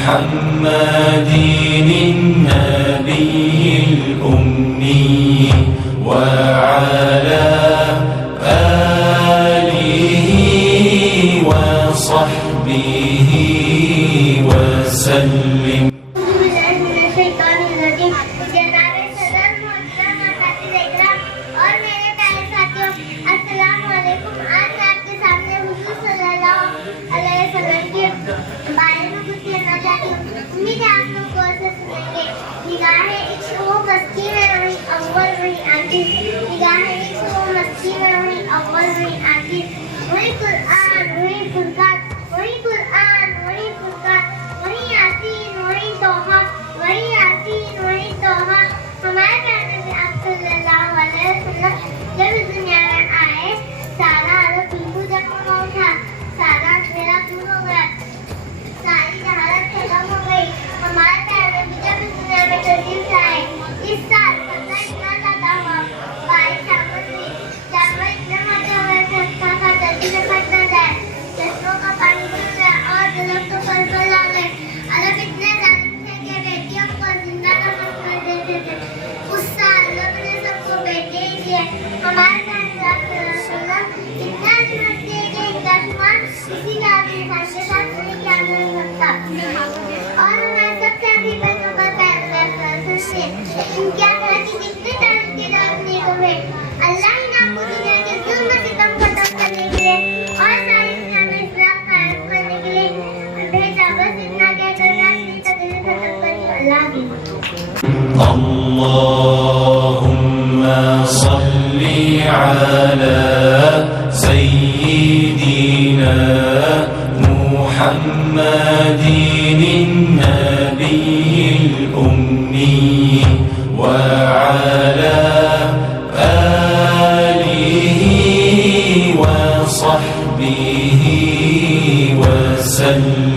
محمد النبي الأمي وعلى آله وصحبه وسلم. जब इस दुनिया में आए सारा अरब बिल्कुल जगमगा उठा, सारा अंधेरा दूर हो गया, सारी जहालत खत्म हो गई. हमारे प्यारे नबी जब इस दुनिया में तशरीफ लाए, इस साल फतह इतना ज्यादा हुआ, बारिश आमद हुई, जानवर इतने मोटे हुए थे कि जल्दी से फट न जाए, चश्मों का पानी गिर गया और दरख्तों पर फल आ गए. अरब इतने जालिम थे कि बेटियों को जिंदा दफन कर देते थे. उस साल रब ने सबको बेटे ही दिए. हमारे इतना निमत दिए कि इनका शुमार किसी का भी इंसान के साथ नहीं किया जा सकता. और हमारे सबसे अभी बच्चों का पैगंबर सुनिए, इनके अखलाक की जितनी तारीफ की जात नहीं हुए, अल्लाह ही ने आपको दुनिया के जुल्म सितम खत्म करने के लिए और सारी दुनिया में इस्लाम कायम करने के लिए भेजा. बस इतना कहकर मैं अपनी तकरीर खत्म करती हूं. अल्लाह की اللهم صل على سيدنا محمد النبي الأمي وعلى آله وصحبه وسلم.